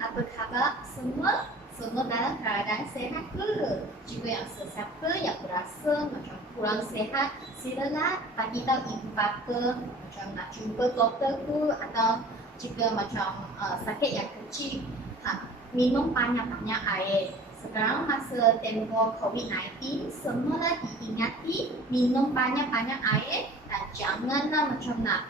Apa khabar semua? Semua dalam keadaan sehat ke? Jika yang sesiapa yang berasa macam kurang sehat, silalah bagi tahu ibu bapa macam nak jumpa doktor ke, atau jika macam sakit yang kecil, minum banyak-banyak air. Sekarang masa tempoh COVID-19, semualah diingati minum banyak-banyak air dan janganlah macam nak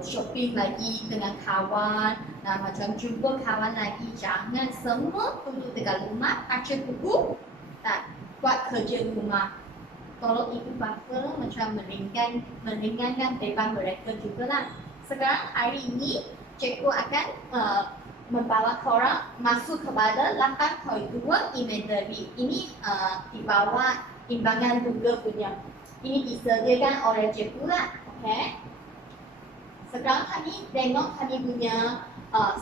shopping lagi dengan kawan dan macam jumpa kawan lagi. Jangan, semua duduk dekat rumah, baca buku dan buat kerja rumah. Tolong ibu bapa macam meringankan beban mereka jugalah. Sekarang hari ini cikgu akan membawa korang masuk kepada 8.2 inventory. Ini di bawah timbangan Google punya. Ini disediakan oleh cikgu lah. Okay. Sekarang kami tengok kami punya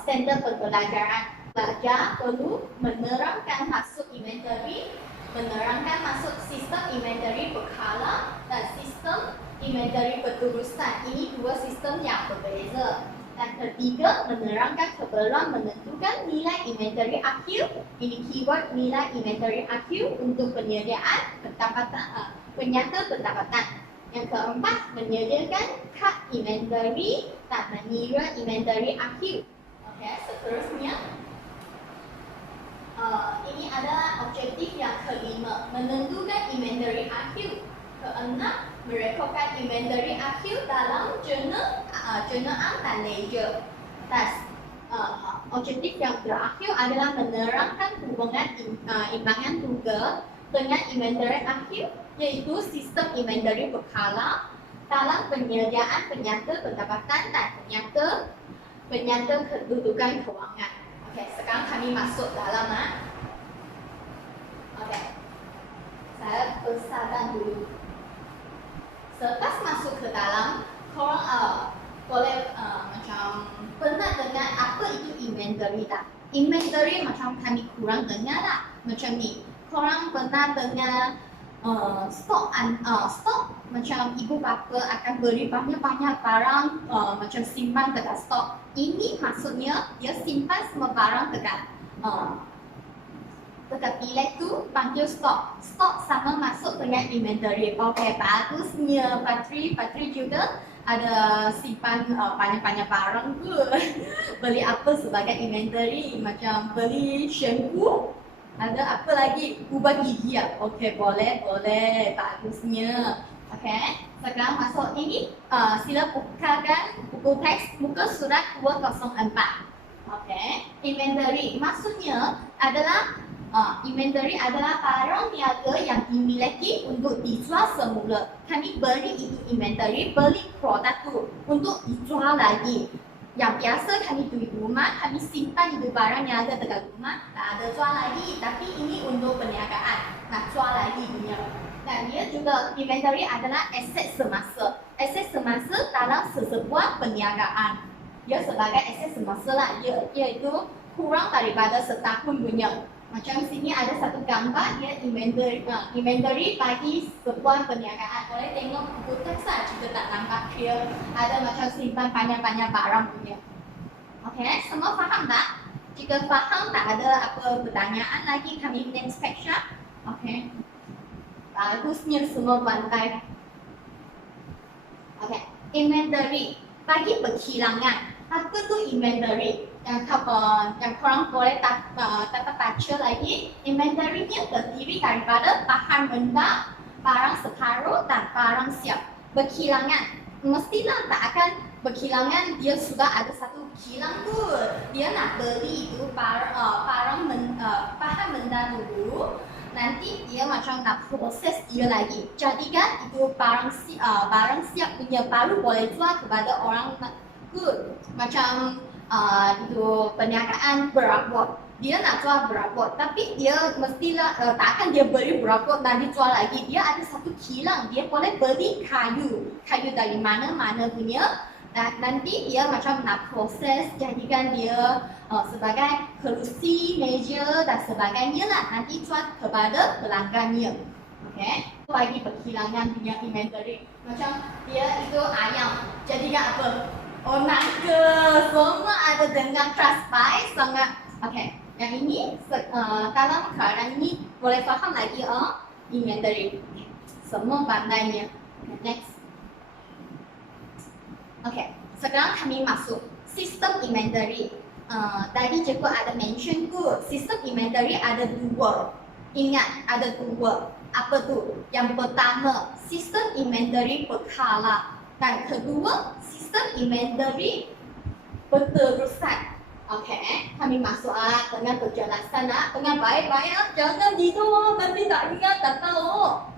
standard pembelajaran. Pelajar perlu menerangkan masuk inventory, menerangkan masuk sistem inventory berkala dan sistem inventory berterusan. Ini dua sistem yang berbeza. Dan ketiga, menerangkan keperluan menentukan nilai inventory akhir. Ini keyword nilai inventory akhir untuk penyediaan pendapatan, penyata pendapatan. Yang keempat, menyediakan kad inventory dan mengira inventory akhir. Okey, seterusnya ini adalah objektif yang kelima, menentukan inventory akhir. Keenam, merekodkan inventory akhir dalam jurnal dan ledger. Dan objektif yang terakhir adalah menerangkan hubungan imbangan tunggal dengan inventory akhir, iaitu sistem inventory berkala dalam penyediaan penyata pendapatan dan penyata kedudukan kewangan. Okey, sekarang kami masuk dalam okey. Saya besarkan dulu. Selepas masuk ke dalam, korang boleh macam pernah dengar apa itu inventory tak? Inventory macam kami kurang dengar lah. Macam ni, korang pernah dengar stok macam ibu bapa akan beri banyak-banyak barang macam simpan dekat stok. Ini maksudnya dia simpan semua barang dekat bilik tu panggil stok. Stok sama masuk dengan inventory. Okey, bagusnya Patri juga ada simpan banyak-banyak barang ke. Beli apa sebagai inventory? Macam beli shampoo. Ada apa lagi? Ubah gigi ya? Okey, boleh. Bagusnya. Okey, sekarang masuk ini. Sila bukakan buku teks muka surat 204. Okey, inventory maksudnya adalah inventory adalah barang niaga yang dimiliki untuk dijual semula. Kami beli itu inventory, beli produk tu untuk dijual lagi. Yang biasa kami beli rumah, kami simpan itu barang niaga dekat rumah, tak ada jual lagi. Tapi ini untuk perniagaan, nak jual lagi punya. Dan dia juga inventory adalah aset semasa. Aset semasa dalam sesebuah perniagaan. Dia sebagai aset semasa lah, iaitu kurang daripada setahun punya. Macam sini ada satu gambar, dia inventory bagi sebuah perniagaan. Boleh tengok buku teks lah jika tak nampak clear. Ada macam simpan banyak-banyak barang punya. Okey, semua faham tak? Jika faham, tak ada apa pertanyaan lagi, kami next section. Okey, bagusnya semua pandai. Okey, inventory bagi berkilangan. Apa tu inventory? Yang korang boleh dapat baca lagi. Inventory-nya terdiri daripada bahan rendah, barang separuh dan barang siap. Berkilangan, mestilah tak akan berkilangan, dia sudah ada satu kilang tu. Dia nak beli itu bahan rendah dulu. Nanti dia macam nak proses dia lagi. Jadikan itu barang siap punya baru boleh jual kepada orang good. Macam itu perniagaan berabot, dia nak jual berabot, tapi dia mestilah tak akan dia beli berabot dan dijual lagi. Dia ada satu kilang, dia boleh beli kayu dari mana-mana punya, dan nanti dia macam nak proses, jadikan dia sebagai kerusi, meja dan sebagainya lah, nanti jual kepada pelanggannya. Okey, bagi perkilangan punya inventory. Macam dia itu ayam, jadikan apa? Oh, naga, semua ada dengan trust buy, Okey, yang ini dalam keadaan ini boleh faham lagi inventory. Semua pandainya. Next. Okey, sekarang kami masuk sistem inventory. Tadi juga ada mention tu, sistem inventory ada dua. Ingat, ada dua. Apa tu? Yang pertama, sistem inventory berkala. Dan kedua, sistem inventory berterusan. Okey, kami masuk dengan penjelasan dengan baik-baik. Jangan gitu, nanti tak ingat, tak tahu.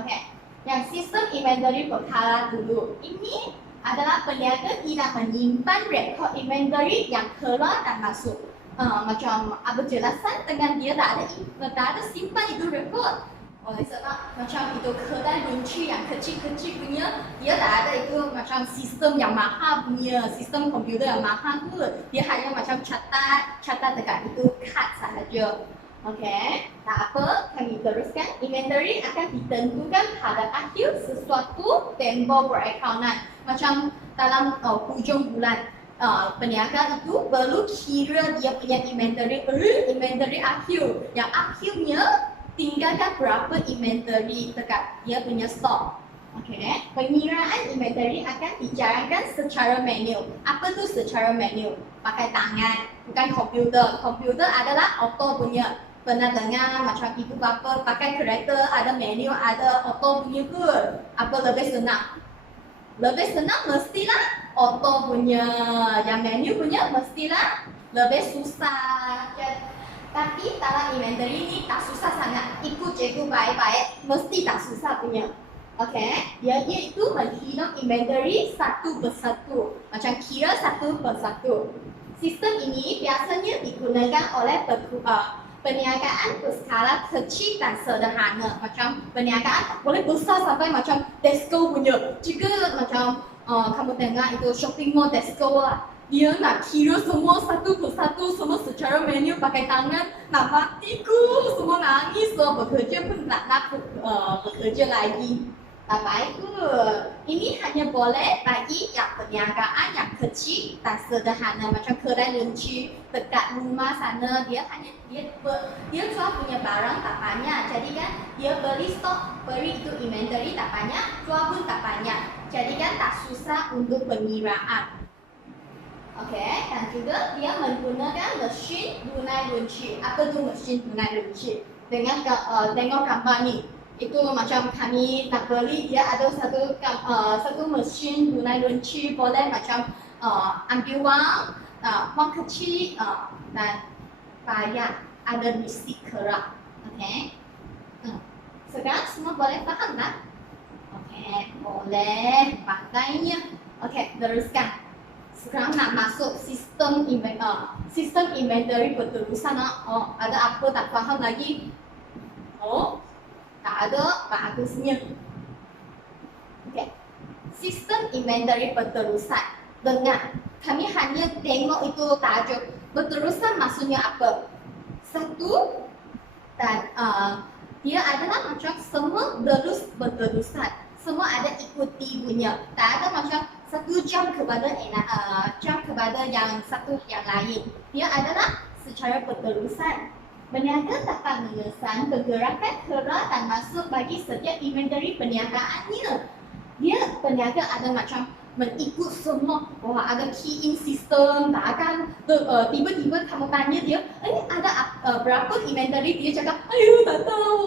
Okey, yang sistem inventory berkala dulu. Ini adalah peniaga tidak menyimpan rekod inventory yang keluar dan masuk. Macam apa jelasan dengan dia tak ada simpan itu rekod. Oleh sebab macam itu kedai kunci yang kecil-kecil punya, dia tak ada itu macam sistem yang mahal punya, sistem komputer yang mahal tu. Dia hanya macam catat dekat itu kad sahaja. Okey, tak apa, kami teruskan. Inventory akan ditentukan pada akhir sesuatu tempoh perakaunan. Macam dalam hujung bulan, peniaga itu perlu kira dia punya inventory akhir. Yang akhirnya tinggalkan berapa inventory dekat dia punya stok. Okey, pengiraan inventory akan dijalankan secara manual. Apa tu secara manual? Pakai tangan, bukan komputer. Komputer adalah auto punya. Pernah dengar macam ibu bapa pakai kereta ada manual, ada auto punya ke? Apa lebih senang? Lebih senang mestilah auto punya. Yang manual punya mestilah lebih susah. Tapi dalam inventory ni tak susah sangat. Ikut cikgu baik-baik, mesti tak susah punya. Okey, dia itu menghitung inventory satu persatu. Macam kira satu persatu. Sistem ini biasanya digunakan oleh perniagaan berskala kecil dan sederhana. Macam perniagaan tak boleh besar sampai macam Tesco punya. Jika macam kamu dengar itu shopping mall Tesco lah, dia nak kira semua satu persatu, semua secara manual pakai tangan, nak matiku, semua nangis, bekerja pun nak bekerja lagi. Tak baik tu. Ini hanya boleh bagi yang perniagaan yang kecil dan sederhana, macam kedai lunci dekat rumah sana. Dia jual punya barang tak banyak, jadi kan dia beli stok, beli itu inventory tak banyak, jual pun tak banyak, jadi kan tak susah untuk pengiraan. Okey, dan juga dia menggunakan mesin tunai lunci. Apa tu mesin tunai lunci? Dengan tengok gambar ni. Itu macam kami nak beli, dia ada satu mesin tunai lunci, boleh macam ambil wang kecil dan bayar, ada misi kerak. Okey, sekarang semua boleh faham tak? Okey, boleh pakainya. Okey, teruskan. Sekarang nak masuk sistem inventory berterusan. Ada apa tak faham lagi? Tak ada, bagusnya. Okey, sistem inventory berterusan. Dengar, kami hanya tengok itu tajuk. Berterusan maksudnya apa? Satu, dan dia adalah macam semua terus berterusan. Semua ada ikuti punya. Tak ada macam satu jam kepada yang satu yang lain. Dia adalah secara berterusan. Peniaga dapat mengesan pergerakan keluar dan masuk bagi setiap inventory perniagaannya. Dia peniaga ada macam mengikut semua. Ada key in system. Tak akan tiba-tiba kamu tanya dia, ada berapa inventory, dia cakap, ayo tak tahu.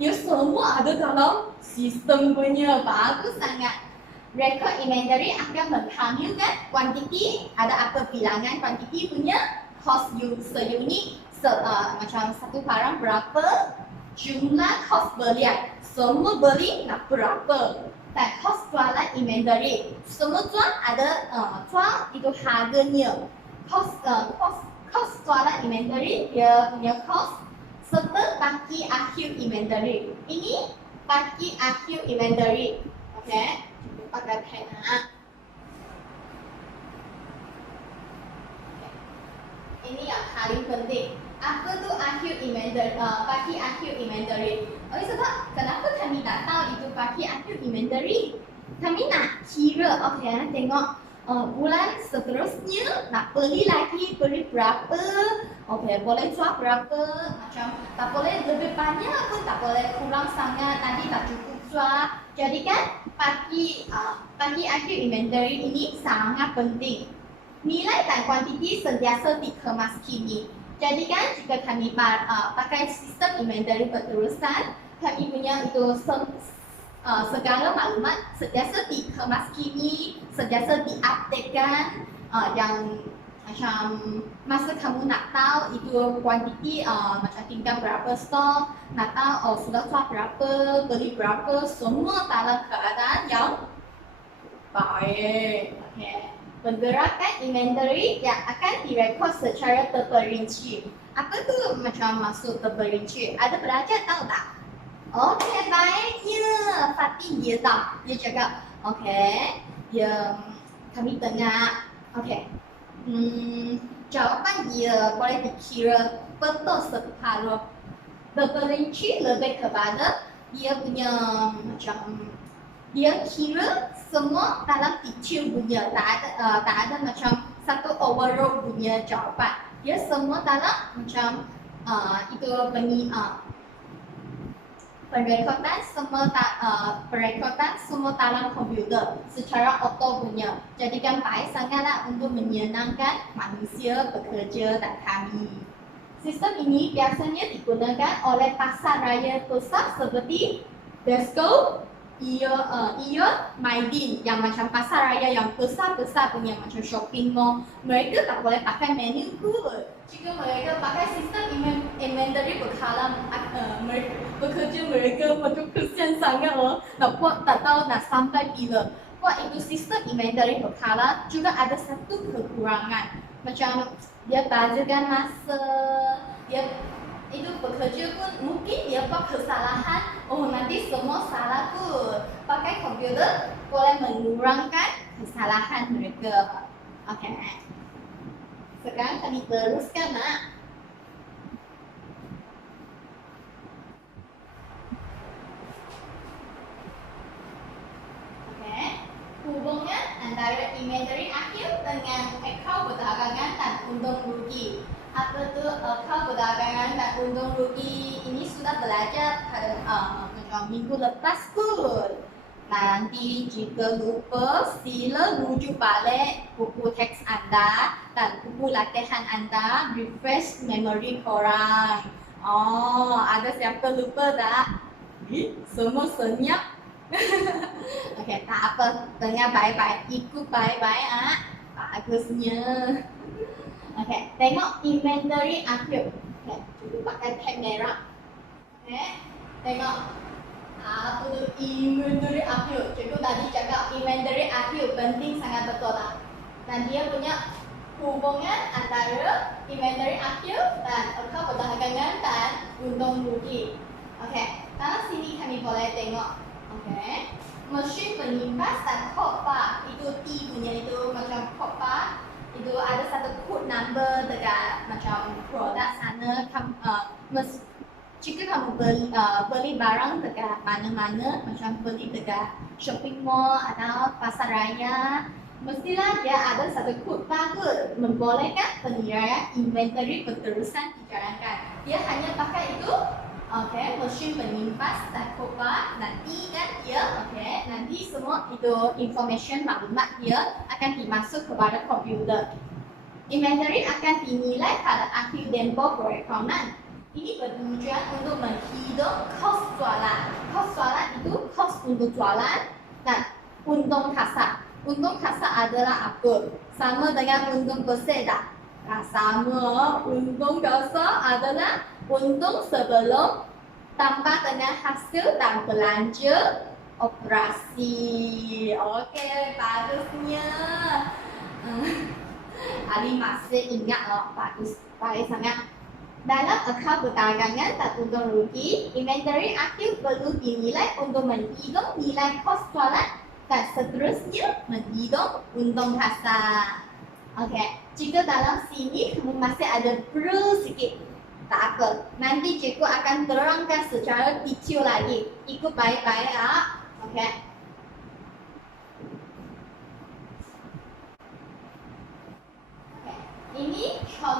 Dia semua ada dalam sistem punya. Bagus sangat. Rekod inventory akan menghamilkan kuantiti, ada apa bilangan kuantiti punya, cost seunit, macam satu barang berapa, jumlah kos belian, semua beli nak berapa, dan kos jualan inventory, semua jual ada jual itu harganya, kos jualan inventory dia punya kos, serta baki akhir inventory. Ini baki akhir inventory. Okey, kita pakai pena. Ini yang paling penting. Apa tu akhir inventory? Baki akhir inventory. Oleh sebab kenapa kami tak tahu itu baki akhir inventory? Kami nak kira, okey, tengok bulan seterusnya nak beli lagi, beli berapa, okey, boleh jual berapa, macam tak boleh lebih banyak pun tak boleh kurang sangat, nanti tak cukup jual. Jadi kan bagi akhir inventory ini sangat penting. Nilai dan kuantiti sentiasa dikemas kini. Jadi kan jika kami pakai sistem inventory berterusan, kami punya itu segala maklumat sentiasa dikemas kini, sentiasa diupdatekan, yang macam masa kamu nak tahu itu kuantiti macam tinggal berapa stok, nak tahu sudah jual berapa, beli berapa, semua dalam keadaan yang baik. Okay. Pergerakan inventory yang akan direkod secara terperinci. Apa tu macam maksud terperinci? Ada pelajar tahu tak? Okey, baiknya. Fatih dia tahu. Dia cakap, okey, dia kami tengah, okey. Jawapan dia boleh dikira betul separuh. Terperinci lebih kepada dia punya macam dia kira semua dalam detail punya, tak ada macam satu overall punya jawapan. Dia semua dalam macam itu perekodan semua dalam komputer secara auto punya. Jadi kan baik sangatlah untuk menyenangkan manusia bekerja dan kami. Sistem ini biasanya digunakan oleh pasar raya besar seperti Tesco, Ion, Maidin yang macam pasar raya yang besar-besar punya macam shopping mall. Mereka tak boleh pakai menu pun. Jika mereka pakai sistem inventory berkala, bekerja mereka macam kesian sangat loh. Nak buat tak tahu nak sampai bila. Buat itu sistem inventory berkala juga ada satu kekurangan. Macam dia bazakan masa, dia itu bekerja pun mungkin dia buat kesalahan, nanti semua salah pun. Pakai komputer boleh mengurangkan kesalahan mereka. Okey. Sekarang kami teruskan nak. Okey. Hubungan antara inventory akhir dengan akaun perdagangan dan untung rugi. Apa tu akaun perdagangan dan untung rugi ini sudah belajar pada macam minggu lepas pun. Nanti jika lupa, sila rujuk balik buku teks anda dan buku latihan anda, refresh memory korang. Ada siapa lupa tak? Semua senyap. Okey, tak apa, dengar baik-baik, ikut baik-baik bagusnya. Okey, tengok inventory akhir. Okey, cuba pakai tab merah. Okey, tengok apa tu inventory akhir. Cikgu tadi cakap inventory akhir penting sangat betul tak? Dan dia punya hubungan antara inventory akhir dan akaun perdagangan dan untung rugi. Okey, dalam sini kami boleh tengok. Okey, mesin penimpas dan kopa itu T punya itu macam kopa. Itu ada satu code number dekat macam produk sana. Jika kamu beli barang dekat mana-mana, macam beli dekat shopping mall atau pasar raya, mestilah dia ada satu kod bagus membolehkan penilaian inventory berterusan dijalankan. Dia hanya pakai itu. Okey, mesin penimpas dan kopa nanti kan dia, okey, nanti semua itu information maklumat dia akan dimasuk kepada komputer. Inventory akan dinilai pada akhir tempoh perekonomian. Ini bertujuan untuk menghitung kos jualan. Kos jualan itu kos untuk jualan dan untung kasa. Untung kasa adalah apa? Sama dengan untung bersih tak? Sama. Untung kasa adalah untung sebelum tambah dengan hasil dan belanja operasi. Okey, bagusnya. Ali masih ingat loh, bagus, baik sangat. Dalam akaun perdagangan dan untung rugi, inventory akhir perlu dinilai untuk menghitung nilai kos jualan dan seterusnya menghitung untung kasa. Okey, jika dalam sini kamu masih ada perlu sikit, tak apa. Nanti cikgu akan terangkan secara detail lagi. Ikut baik-baik ya. Okey.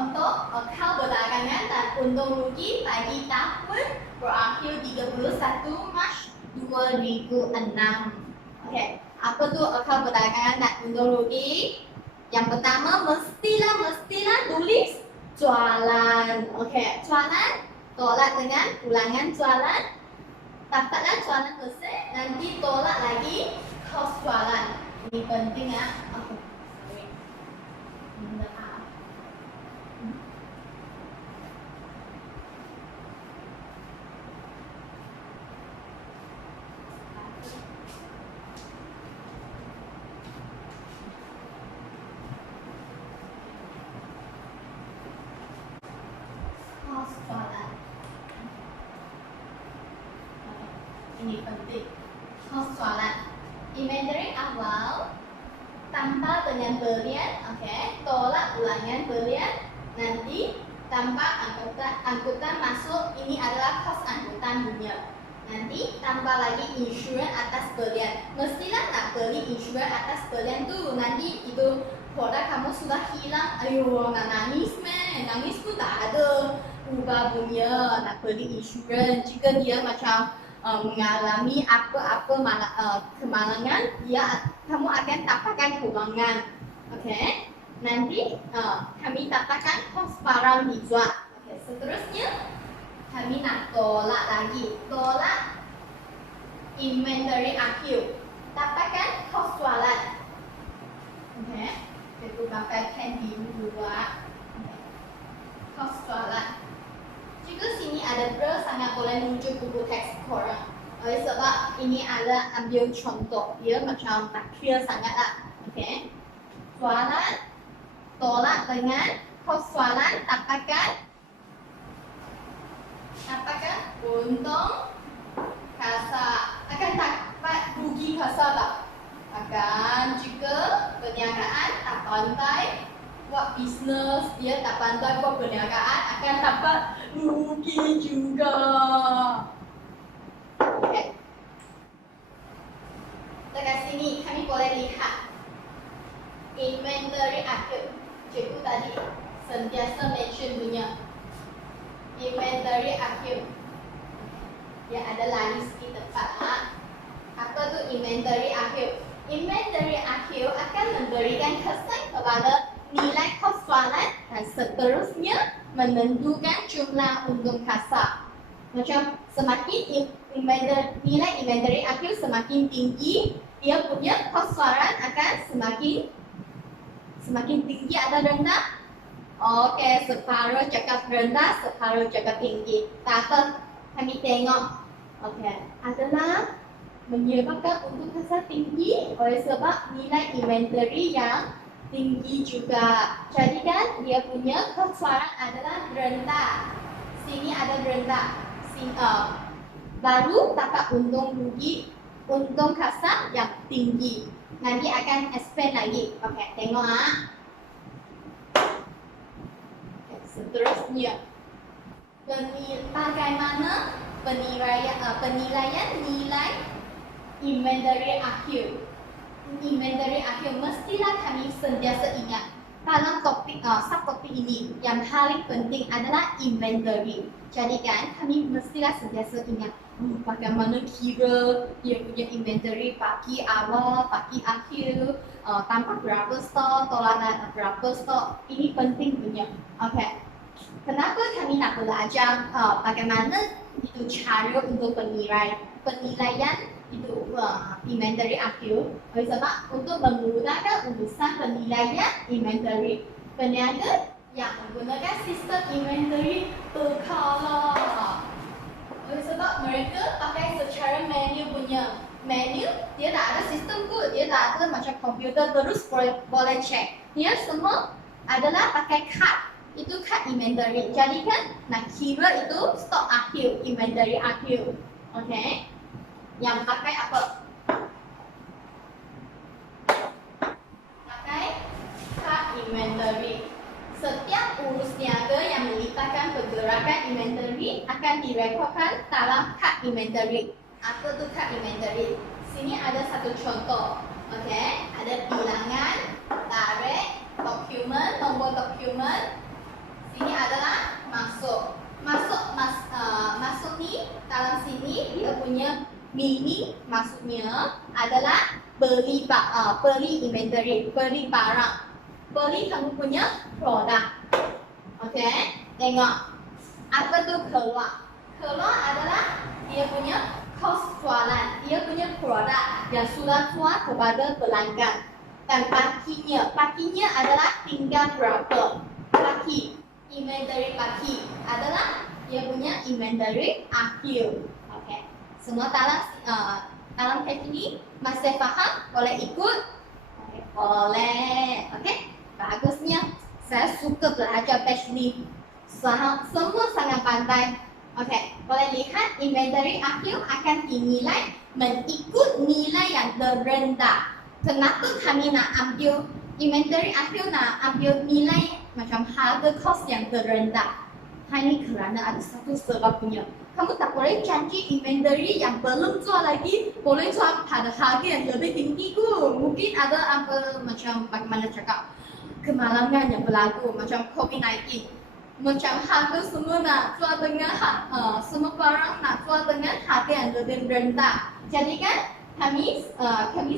Contoh akal belakangan dan untung rugi bagi tahun berakhir 31 Mac 2006. Oke, apa tuh akal belakangan dan untung rugi? Yang pertama mestilah tulis jualan. Oke, jualan tolak dengan ulangan jualan. Dapatlah jualan selesai, nanti tolak lagi kos jualan. Ini penting ya. Oke. Sorry. Minta maaf. Kos jualan. Ini penting. Kos jualan. Inventory awal tambah dengan belian, oke, tolak ulangan belian, nanti tambah angkutan masuk, ini adalah kos angkutan dunia. Nanti tambah lagi insurans atas belian. Mestilah nak beli insurans atas belian tuh, nanti itu produk kamu sudah hilang, ayo nak nangis meh, nangis tuh tak ada ubah punya nak beli insurans. Jika dia macam mengalami apa-apa kemalangan, kamu akan dapatkan keuangan. Oke, nanti kami dapatkan kos barang dijual. Oke, seterusnya kami nak tolak lagi, tolak inventory akhir, dapatkan kos jualan. Oke, itu dapatkan di dua kos jualan. Jika sini ada ber sangat boleh menuju buku teks korang. Oleh sebab ini ada ambil contoh, dia macam tak clear sangat lah. Oke, jualan tolak dengan kos jualan, dapatkan untung kasa, akan dapat rugi kasa tak? Akan jika perniagaan tak pandai buat bisnes, dia tak pandai buat perniagaan, akan dapat rugi juga. Okay. Dekat sini kami boleh lihat inventory akhir. Cikgu tadi sentiasa mention punya inventory akhir. Dia ada lari sikit tepat lah. Apa tu inventory akhir? Inventory akhir akan memberikan kesan kepada nilai kos jualan dan seterusnya menentukan jumlah untung kasa. Macam semakin nilai inventory akhir semakin tinggi, dia punya kos jualan akan semakin tinggi atau rendah. Okey, separuh cakap rendah, separuh cakap tinggi. Tak apa, kami tengok. Okey, adalah menyebabkan untung kasa tinggi oleh sebab nilai inventory yang tinggi juga. Jadi kan dia punya kos jualan adalah rendah. Sini ada rendah. Baru dapat untung rugi, untung kasa yang tinggi. Nanti akan explain lagi. Okey, tengok ah. Okay, seterusnya, bagaimana penilaian nilai inventory akhir. Inventory akhir mestilah kami sentiasa ingat dalam topik subtopik ini yang paling penting adalah inventory. Jadi kan kami mestilah sentiasa ingat bagaimana kira dia punya inventory pagi awal, pagi akhir, tanpa berapa stok, tolak berapa stok. Ini penting punya. Okey. Kenapa kami nak belajar bagaimana itu cara untuk penilaian itu inventory akhir? Oleh sebab untuk memudahkan urusan penilaian inventory, peniaga yang menggunakan sistem inventory berkala. Oleh sebab mereka pakai secara manual punya. Manual, dia tak ada sistem pun, dia tak ada macam komputer terus boleh check. Dia semua adalah pakai kad. Itu kad inventory. Jadi kan nak kira itu stok akhir, inventory akhir. Okey. Yang pakai apa? Pakai kad inventory. Setiap urus niaga yang melibatkan pergerakan inventory akan direkodkan dalam kad inventory. Apa tu kad inventory? Sini ada satu contoh. Okey, ada bilangan, tarikh, dokumen, nombor dokumen, masuk ni dalam sini dia punya meaning maksudnya adalah beli inventory, beli barang, beli kamu punya produk. Okey, tengok apa tu keluar. Keluar adalah dia punya kos jualan, dia punya produk yang sudah jual kepada pelanggan. Dan pakinya adalah tinggal berapa. Paki, inventory paki adalah dia punya inventory akhir. Okey, semua dalam teks ini masih faham? Boleh ikut? Okay, boleh. Okey, bagusnya. Saya suka belajar teks ini. Semua sangat pandai. Okey, boleh lihat inventory akhir akan dinilai mengikut nilai yang terendah. Kenapa kami nak ambil inventory akhir, nak ambil nilai macam harga kos yang terendah? Hanya kerana ada satu sebabnya. Kamu tak boleh janji inventory yang belum jual lagi boleh jual pada harga yang lebih tinggi ku. Mungkin ada apa macam bagaimana cakap kemalangan yang berlaku macam COVID-19. Macam harga semua nak jual dengan semua barang nak jual dengan harga yang lebih rendah. Jadi kan kami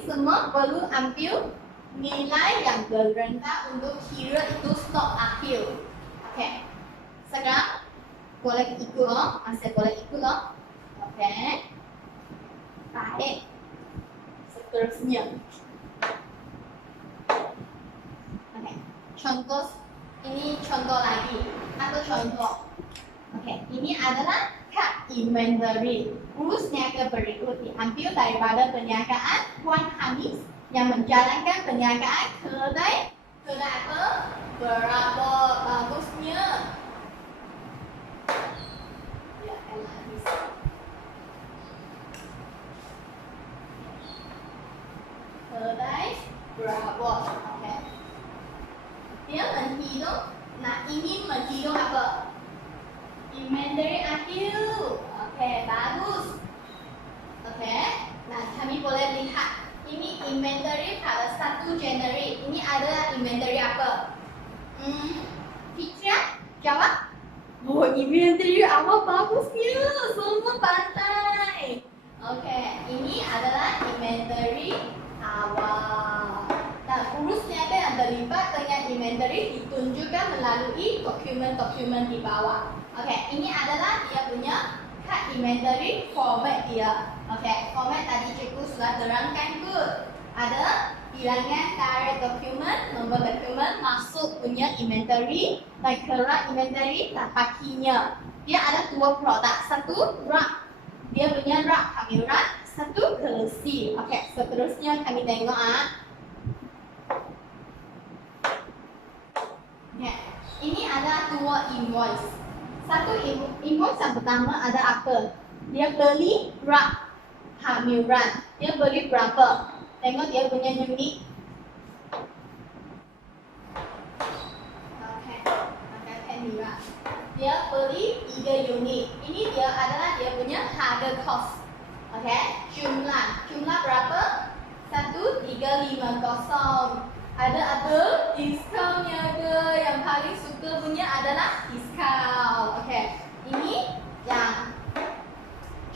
semua perlu ambil nilai yang terendah untuk kira itu stok akhir. Okey. Sekarang boleh ikut loh, masih boleh ikut loh. Okey. Baik. Seterusnya. Okey. Contoh ini contoh lagi. Atau contoh. Okey, ini adalah kad inventory. Urus niaga berikut diambil daripada perniagaan Puan Hamis yang menjalankan perniagaan kedai apa? Berapa bagusnya? Ya, Hamis. Kedai berapa? Okey. Dia menghitung, ingin menghitung apa? Inventory akhir. Okey, bagus. Okey, nah kami boleh lihat ini inventory pada 1 Januari. Ini adalah inventory apa? Fitria, jawab. Oh, inventory apa bagusnya? Semua pandai. Okey, ini adalah inventory awal. Dan urus niaga yang terlibat dengan inventory ditunjukkan melalui dokumen-dokumen di bawah. Okey, ini adalah dia punya kad inventory format dia. Okey, format tadi cikgu sudah terangkan good. Ada bilangan tarikh dokumen, nombor dokumen, masuk punya inventory, dan keluar inventory dan pakinya. Dia ada 2 produk, satu rak. Dia punya rak kami rak, satu kerusi. Okey, seterusnya kami tengok Okay. Ini ada 2 invoice. Satu invoice yang pertama ada apa? Dia beli rak hamiran. Dia beli berapa? Tengok dia punya unit. Okay. Hamiran. Dia beli 3 unit. Ini dia adalah dia punya harga cost. Okay. Jumlah berapa? 1350. Ada diskonnya ke? Yang paling suka punya adalah diskaun. Okey. Ini yang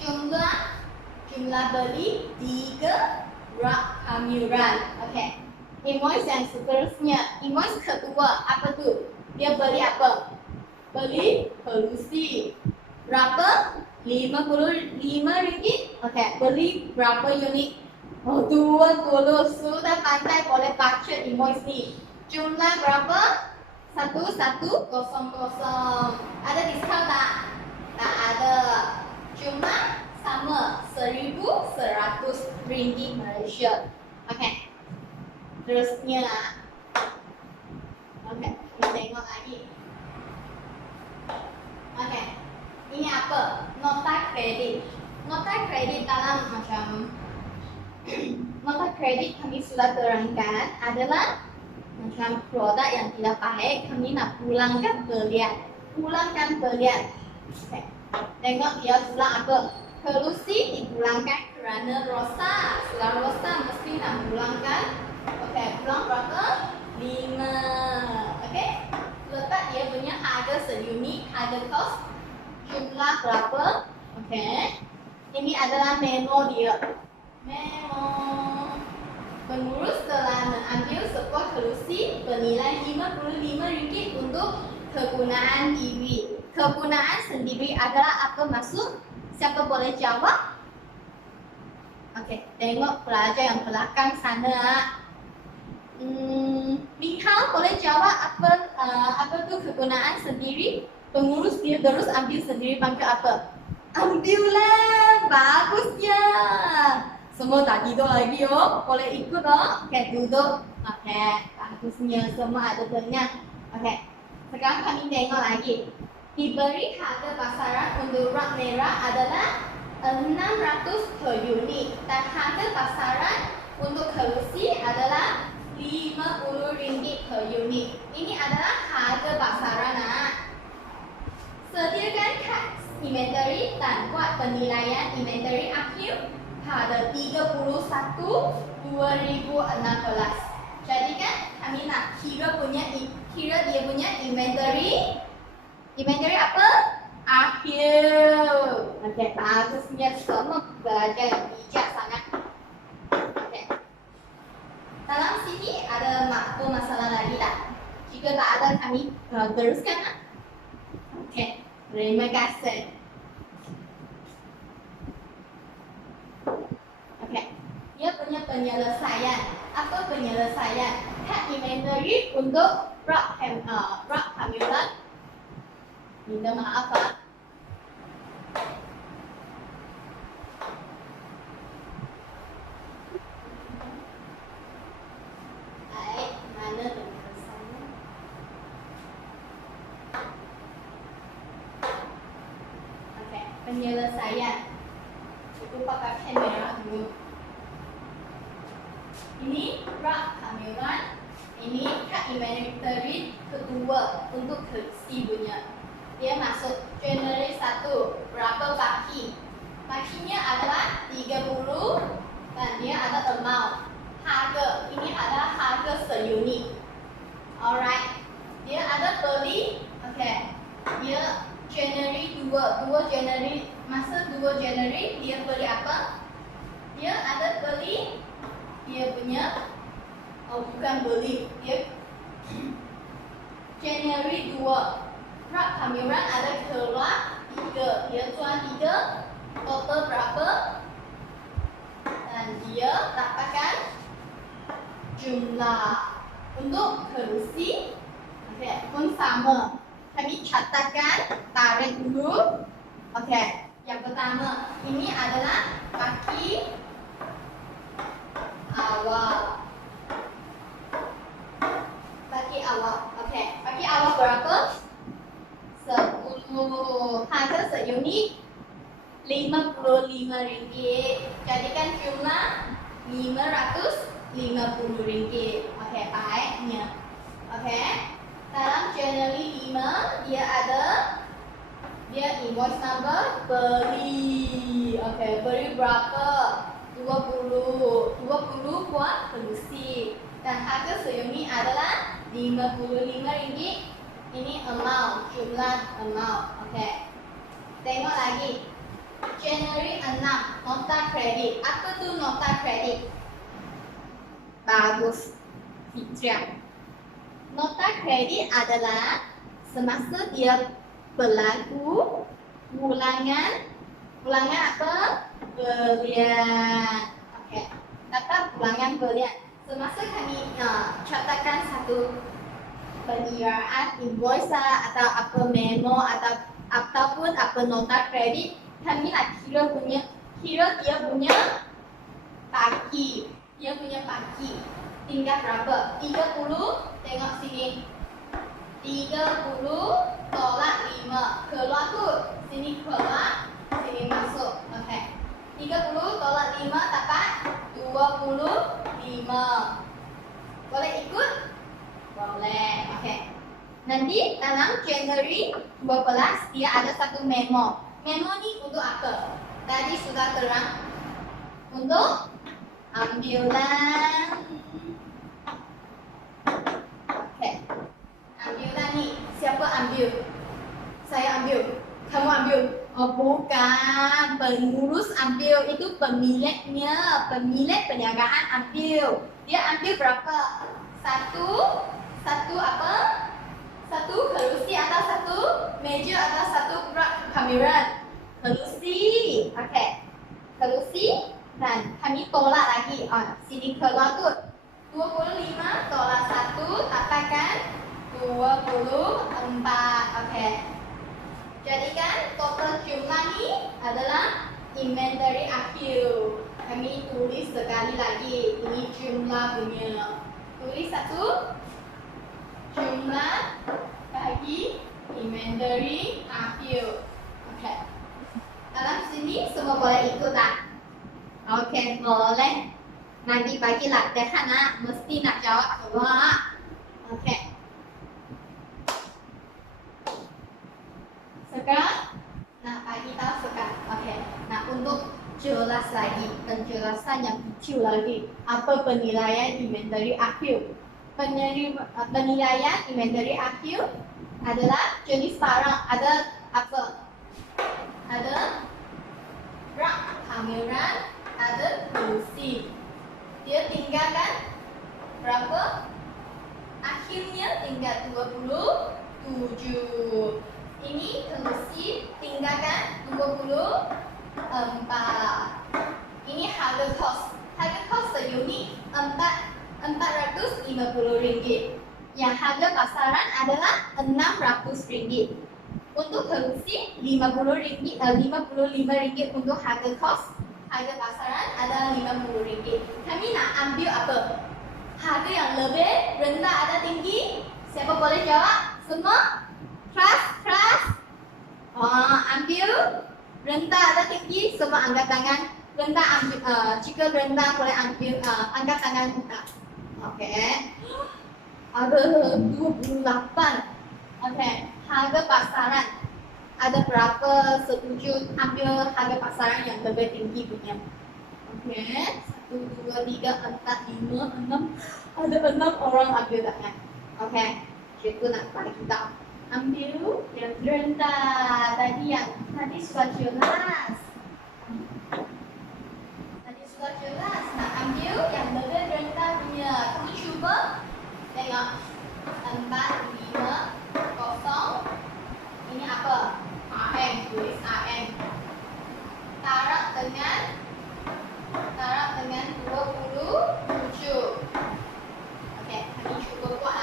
jumlah beli 3 rak hamiran. Okey. Invoice yang seterusnya, invoice kedua apa tu? Dia beli apa? Beli kerusi. Berapa? RM55. Okey. Beli berapa unit? Oh, 20. Sudah pandai boleh baca invoice ni. Jumlah berapa? 1100. Ada diskaun tak? Tak ada. Jumlah sama, RM1,100 Malaysia. Okey. Terusnya. Okey, kita tengok lagi. Okey. Ini apa? Nota kredit. Nota kredit dalam macam nota kredit kami sudah terangkan adalah macam produk yang tidak baik kami nak pulangkan belian. Okay. Tengok dia pulang apa? Kerusi dipulangkan kerana rosak. Setelah rosak mesti nak pulangkan. Okey, pulang berapa? 5. Okey. Letak dia punya harga seunit, harga kos jumlah berapa? Oke. Ini adalah memo dia. Memo. Pengurus telah mengambil sebuah kerusi bernilai RM55 untuk kegunaan diri. Kegunaan sendiri adalah apa maksud? Siapa boleh jawab? Oke, tengok pelajar yang belakang sana. Mikhal boleh jawab apa tu kegunaan sendiri? Pengurus dia terus ambil sendiri panggil apa? Ambillah, bagusnya. Semua tak tidur lagi oh, boleh ikut oh. Oke, duduk. Oke, bagusnya semua ada benar. Oke, sekarang kami tengok lagi. Diberi harga pasaran untuk rak merah adalah 600 per unit dan harga pasaran untuk kerusi adalah RM50 per unit. Ini adalah harga pasaran. Sediakan kad inventory dan buat penilaian inventory akhir pada 31/2016. Jadi kan kami nak kira dia punya inventory apa? Akhir. Okey, bagusnya semua belajar yang bijak sangat. Okey. Dalam sini ada masalah lagi tak? Jika tak ada kami teruskan. Okey, terima kasih. Okey, dia punya penyelesaian. Apa penyelesaian? Kad inventory untuk rak hamilan. Minta maaf Pak. Baik, mana penyelesaiannya? Oke, penyelesaian. Itu pakai pen merah dulu. Ini rak hamilan. Ini kad inventory kedua untuk kerusi punya. Dia masuk Januari 1. Berapa baki? Bakinya adalah 30 dan dia ada amount. Harga, ini adalah harga seunit. Alright. Dia ada beli. Oke. Dia Januari 2 Januari, masa 2 Januari dia beli apa? Dia ada beli. Dia punya bukan beli. Dia Januari 2. Rak hamilan ada keluar 3. Dia jual 3. Total berapa? Dan dia dapatkan jumlah untuk kerusi. Okey, pun sama. Kami catatkan tarikh dulu. Okey, yang pertama ini adalah baki awal. Baki awal. Okey, baki awal berapa? 10. Harga seunit RM55. Jadikan jumlah RM550. Okey, baiknya. Okey. Dalam Januari 5 dia invoice number beli. Okey, beli berapa? 20 buat kerusi. Dan harga seunit adalah RM55. Ini amount, jumlah amount. Okey. Tengok lagi. Januari 6, nota kredit. Apa tu nota kredit? Bagus. Fitria. Nota kredit adalah semasa dia berlaku ulangan apa? Belian. Okey. Data ulangan belian. Semasa kami catatkan satu pengiraan invoice atau apa memo ataupun apa nota kredit, kami nak kira dia punya baki. Dia punya baki tinggal berapa? 30. Tengok sini. 30 tolak 5. Keluar tu. Sini keluar, sini masuk. Okey. 30 tolak 5 dapat 25. Boleh ikut? Boleh. Okey. Nanti dalam Januari 12 dia ada satu memo. Memo ni untuk apa? Tadi sudah terang. Untuk ambilan. Okey. Ambilan ni siapa ambil? Saya ambil. Kamu ambil. Oh bukan, pengurus ambil itu pemiliknya, pemilik penjagaan ambil. Dia ambil berapa? Satu apa? Satu kerusi atau satu meja atau satu rak kamera. Kerusi, oke. Kerusi dan kami tolak lagi. Sini keluar tu 25 tolak 1 dapatkan 24. Oke. Jadikan total jumlah ni adalah inventory akhir. Kami tulis sekali lagi. Ini jumlah punya. Tulis satu. Jumlah bagi inventory akhir. Okey. Dalam sini semua boleh ikut tak? Okey, boleh. Nanti bagi latihan nak, mesti nak jawab semua. Okey. Sekarang nak bagi tahu sekarang. Okey. Nak untuk jelas lagi, penjelasan yang kecil lagi. Apa penilaian inventory akhir? Penilaian inventory akhir adalah jenis barang ada apa? Ada rak kamera, ada kursi. Dia tinggalkan berapa? Akhirnya tinggal 27. Ini kursi tinggalkan 24. Ini harga kos. Harga kos seunit RM450. Yang harga pasaran adalah RM600. Untuk kursi RM55 untuk harga kos. Harga pasaran adalah RM50. Kami nak ambil apa? Harga yang lebih rendah atau tinggi? Siapa boleh jawab? Semua? Kelas. Ambil rendah atau tinggi? Semua angkat tangan. Rendah ambil. Jika rendah boleh ambil angkat tangan kita. Okey. Ada 28. Okey. Harga pasaran ada berapa setuju ambil harga pasaran yang lebih tinggi punya? Okey. 1, 2, 3, 4, 5, 6. Ada 6 orang ambil tangan. Okey. Cikgu nak bagi tahu. Ambil yang rendah. Tadi sudah jelas. Nak ambil yang lebih rendah punya. Kamu cuba tengok. 4, 5, 0. Ini apa? AM. Tulis AM. Tarak dengan 27. Okey, kami cuba buat.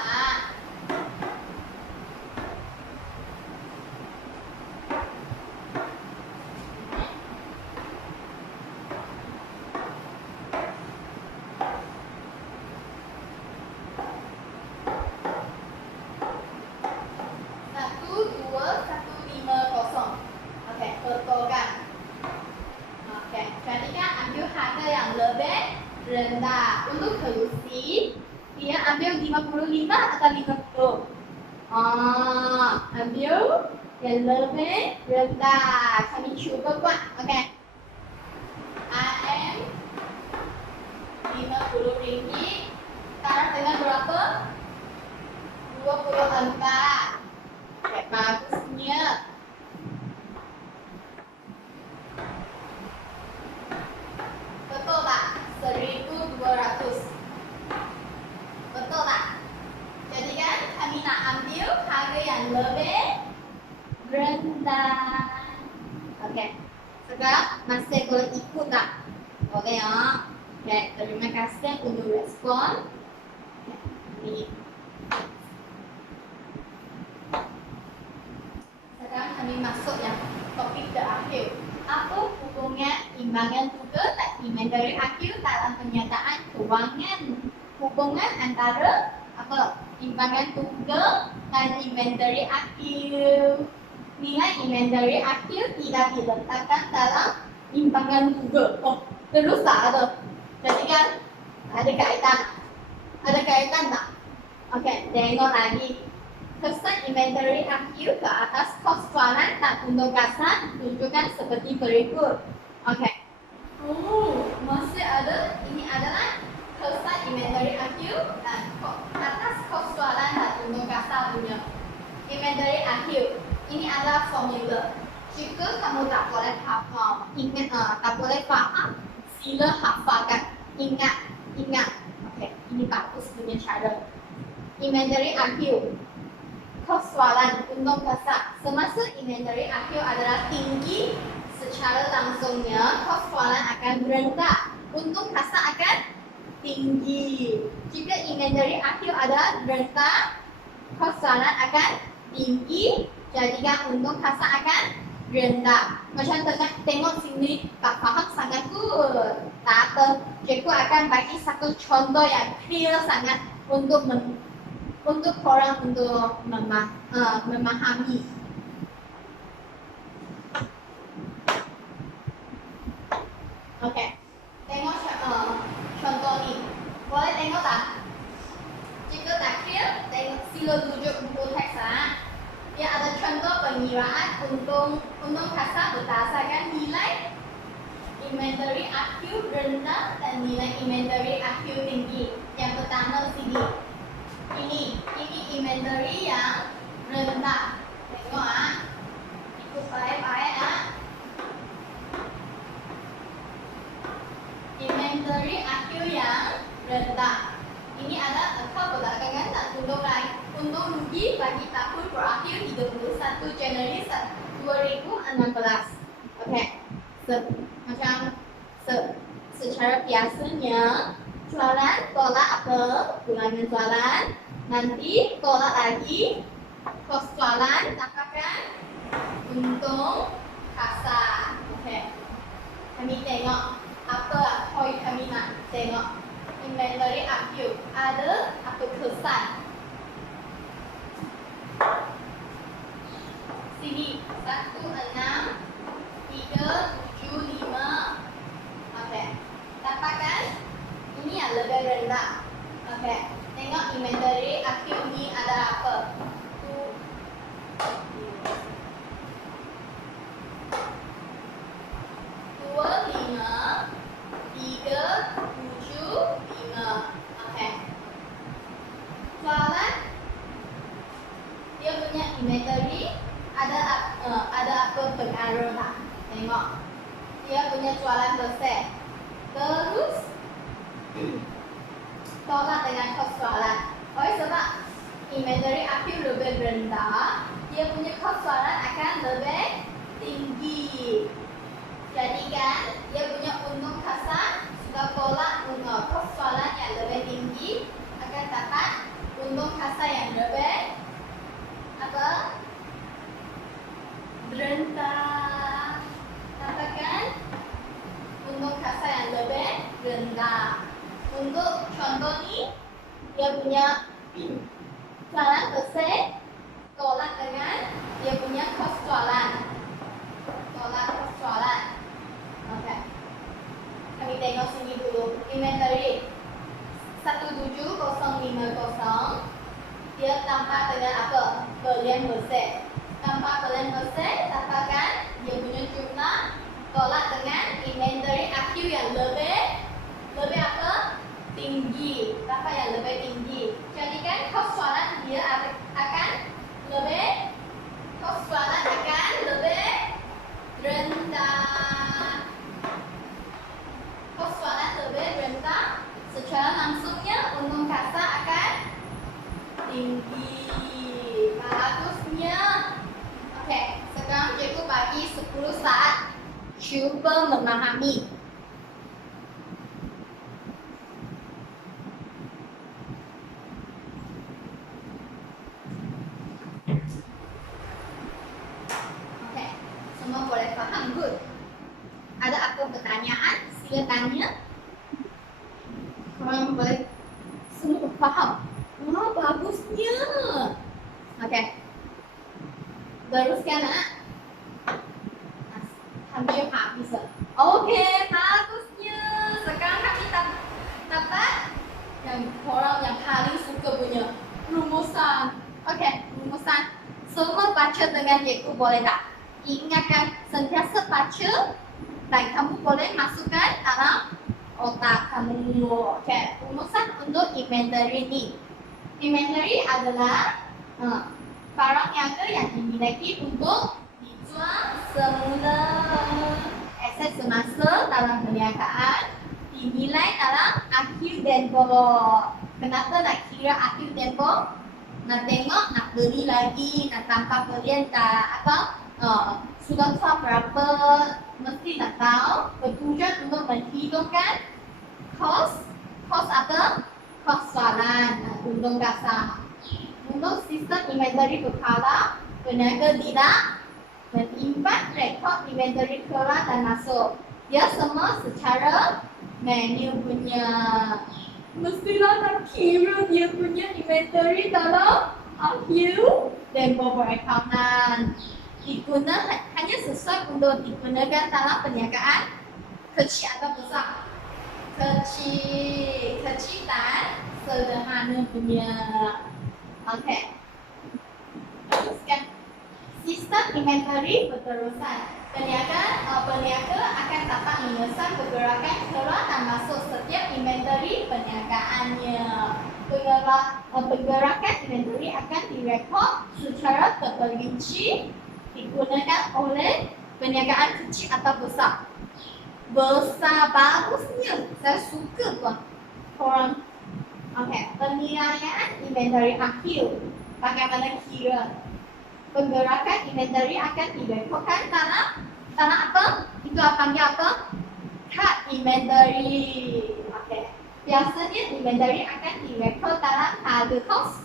Rendah. Untuk kursi, dia ambil 55 atau 50? Ambil yang lebih rendah. Kami cuba buat. Okey. AM RM50. Taruh dengan berapa? 24. Okey, bagusnya. Betul tak? 1,200. Betul tak? Jadi kan kami nak ambil harga yang lebih rendah. Okey. Sekarang masih boleh ikut tak? Boleh ya. Okey, terima kasih untuk respon. Ini. Sekarang kami masuk yang topik terakhir. Apa hubungan imbangan tugas dan inventory akhir dalam penyataan kewangan? Hubungan antara apa? Imbangan tugas dan inventory akhir. Nilai inventory akhir tidak diletakkan dalam imbangan tugas. Oh, terus tak ada. Jadi kan ada kaitan. Ada kaitan tak? Okey, tengok lagi. Kesan inventory akhir ke atas kos jualan dan penugasan tunjukkan seperti berikut. Okey. Masih ada. Ini adalah kesan inventory akhir dan atas kos jualan dan penugasan punya. Inventory akhir. Ini adalah formula. Jika kamu tak boleh hafal, tak boleh faham, sila hafalkan. Ingat. Okey, ini bagus punya cara. Imaginary IQ. Soalan untuk bahasa. Semasa imaginary IQ adalah tinggi, secara langsungnya soalan akan rendah. Untuk bahasa akan tinggi. Jika imaginary IQ adalah rendah, soalan akan tinggi. Jadikan untuk bahasa akan rendah. Macam tengok sini tak faham sangat good. Tak apa. Cikgu akan bagi satu contoh yang clear sangat untuk korang untuk memahami. Okey. Tengok contoh ni. Boleh tengok tak? Jika tak clear, tengok sila rujuk buku teks lah. Dia ada contoh pengiraan untuk bahasa berdasarkan nilai imaginary IQ rendah dan nilai imaginary IQ tinggi. Yang pertama sini. Ini imaginary yang rendah. Tengok ikut baik-baik Imaginary IQ yang rendah. Ini ada akal belakangan dan untung rugi bagi tahun berakhir 31 Januari 2016. Okey. Secara biasanya soalan tolak apa? Ulangan soalan. Nanti tolak lagi. Soalan dapatkan untung kasar. Okey. Kami tengok apa poin kami nak tengok. Imaginary IQ ada apa kesan? Sini 1, 6, 3, 7, 5. Okey. Dapatkan ini yang lebih rendah. Okey. Tengok imaginary IQ ni ada apa? 2, 5, 3, 7, 5. Okey. Soalan dia punya imaginary ada apa pengaruh tak? Tengok. Dia punya soalan besar. Terus tolak dengan soalan. Oleh sebab imaginary IQ lebih rendah, dia punya soalan akan lebih tinggi. Jadikan dia punya untung kasar sudah tolak soalan yang lebih tinggi akan dapat untung kasar yang lebih apa? Rendah. Dapatkan untung kasar yang lebih rendah. Untuk contoh ni, dia punya soalan besar tolak dengan dia punya soalan. Tolak soalan. Okey. Kami tengok sini dulu. Imaginary 17050. Dia tambah dengan apa? Belian besar. Tambah belian besar, dapatkan dia punya jumlah tolak dengan imaginary IQ yang lebih apa? Tinggi. Dapat yang lebih tinggi. Jadikan soalan dia akan lebih rendah. Soalan lebih rendah. Secara langsungnya untung kasar akan tinggi. Bagusnya. Okey, sekarang cikgu bagi 10 saat cuba memahami. Okey, semua boleh faham? Good. Ada apa pertanyaan? Sila tanya. Korang boleh semua faham? Wah, bagusnya. Okey. Teruskan hampir habis. Okey, bagusnya. Sekarang kami dapat yang korang yang paling suka punya rumusan. Okey, rumusan. Semua baca dengan cikgu boleh tak? Ingatkan sentiasa baca dan kamu boleh masukkan dalam otak kamu. Okey, rumusan untuk imaginary ni. Imaginary adalah barang nyata yang dimiliki untuk dijual semula aset semasa dalam perniagaan dinilai dalam akhir tempoh. Kenapa nak kira akhir tempoh? Nak tengok, nak beli lagi, nak tambah belian apa? Sudah tahu berapa, mesti nak tahu. Bertujuan untuk menghitungkan kos apa? Kos soalan untung dasar. Untuk sistem inventory berkala, peniaga tidak menyimpan rekod inventory keluar dan masuk. Dia semua secara manual punya. Mestilah nak kira dia punya inventory dalam akhir tempoh perakaunan. Digunakan hanya sesuai untuk digunakan dalam perniagaan kecil atau besar. Kecil dan sederhana punya. Okey. Teruskan. Sistem inventory berterusan. Peniaga akan dapat memesan pergerakan keluar dan masuk setiap inventory perniagaannya. Pergerakan inventory akan direkod secara terperinci digunakan oleh perniagaan kecil atau besar. Besar bagusnya, saya suka tuan korang. Okey, penilaian inventory akhir. Bagaimana kira? Pergerakan inventory akan direkodkan dalam apa? Itu panggil apa? Kad inventory. Okey. Biasanya inventory akan direkod dalam harga kos.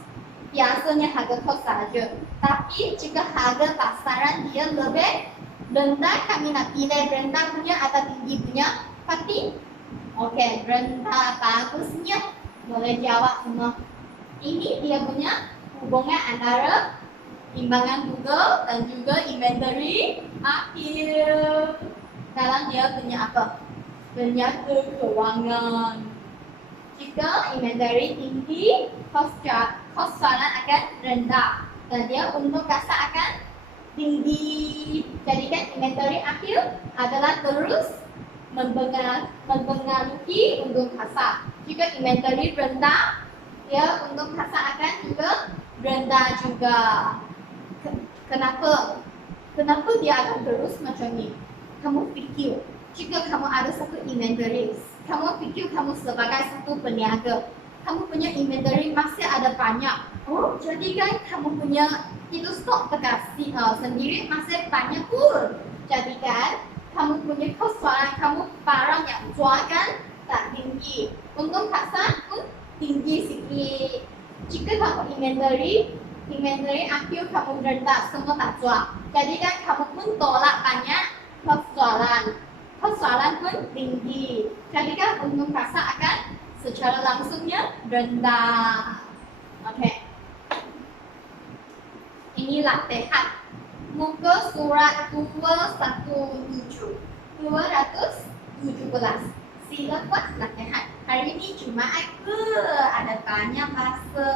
Biasanya harga kos saja. Tapi jika harga pasaran dia lebih rendah, kami nak pilih rendah punya atau tinggi punya? Pasti. Okey, rendah bagusnya. Boleh jawab semua. Ini dia punya hubungan antara timbangan Google dan juga inventory akhir. Dalam dia punya apa? Peniaga kewangan. Jika inventory tinggi, kos soalan akan rendah dan dia untung kasar akan tinggi. Jadikan inventory akhir adalah terus mempengaruhi untung kasar. Jika inventory rendah, dia untung kasar akan juga rendah juga. Kenapa dia akan terus macam ni? Kamu fikir, jika kamu ada satu inventory, kamu fikir kamu sebagai satu peniaga, kamu punya inventory masih ada banyak. Oh, jadi kan kamu punya itu stok terkasih sendiri masih banyak pun. Jadi kan kamu punya kos soalan kamu barang yang jual kan tak tinggi. Untung kasar pun tinggi sikit. Jika kamu inventory akhir kamu rendah, semua tak jual. Jadi kan kamu pun tolak banyak kos soalan pun tinggi. Jadi kan untung kasar akan secara langsungnya rendah. Okey. Ini latihan. Muka surat 217. Sila buat latihan. Hari ini Jumaat ke? Ada banyak masa.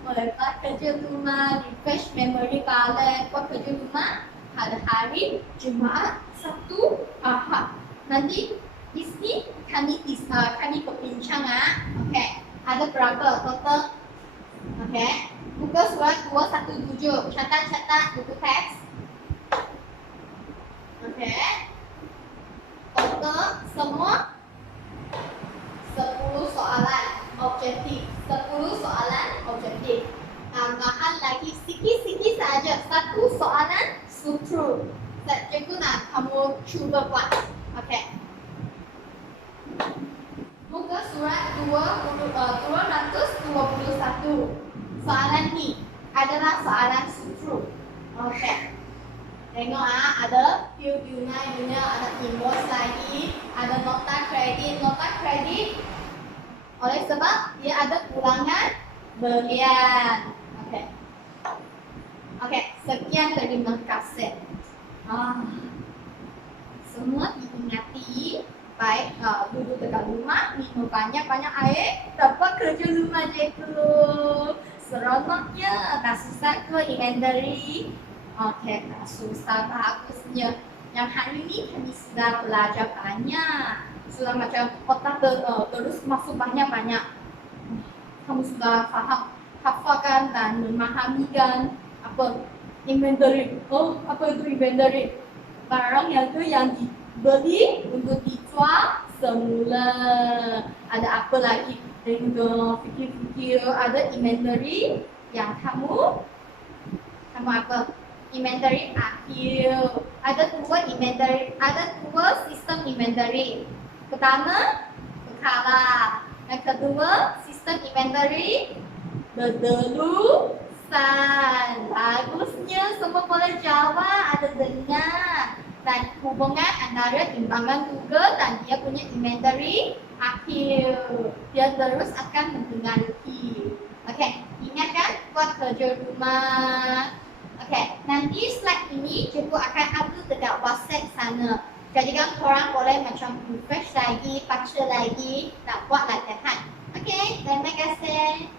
Boleh buat kerja rumah, refresh memory balik, buat kerja rumah. Pada hari Jumaat, Sabtu, Ahad. Nanti di sini kami berbincang. Okey. Ada berapa total? Okey. Buka surat 217. Catat buku teks. Okey. Total semua 10 soalan objektif. 10 soalan objektif. Tambahan lagi sikit-sikit saja. Satu soalan sutra. Cikgu nak kamu cuba buat. Okey. Muka surat 221. Soalan ni adalah soalan sutra. Okey. Tengok ada view-nya, ada invoice lagi, ada nota kredit. Oleh sebab dia ada ulangan belian. Okey, sekian terima kasih. Semua diingati, baik duduk dekat rumah, minum banyak-banyak air, dapat kerja rumah je tu. Seronoknya, tak susah ke inventory. Okey, tak susah, bagusnya. Yang hari ini kami sudah belajar banyak. Sudah macam otak terus masuk banyak-banyak. Kamu sudah faham, hafalkan dan memahami kan apa inventory. Oh, apa itu inventory? barang yang tu yang dibeli untuk dijual semula. Ada apa lagi? Tengok, fikir-fikir. Ada inventory yang kamu apa? Inventory akhir. Ada dua sistem inventory. Pertama, berkala. Yang kedua, sistem inventory berterusan. Bagusnya semua boleh jawab, ada dengar. Dan hubungan antara timbangan Google dan dia punya inventory akhir. Dia terus akan mempengaruhi. Okey, ingatkan buat kerja rumah. Okey, nanti slide ini cikgu akan upload dekat WhatsApp sana. Jadi kan korang boleh macam refresh lagi, baca lagi, nak buat latihan. Okey, terima kasih.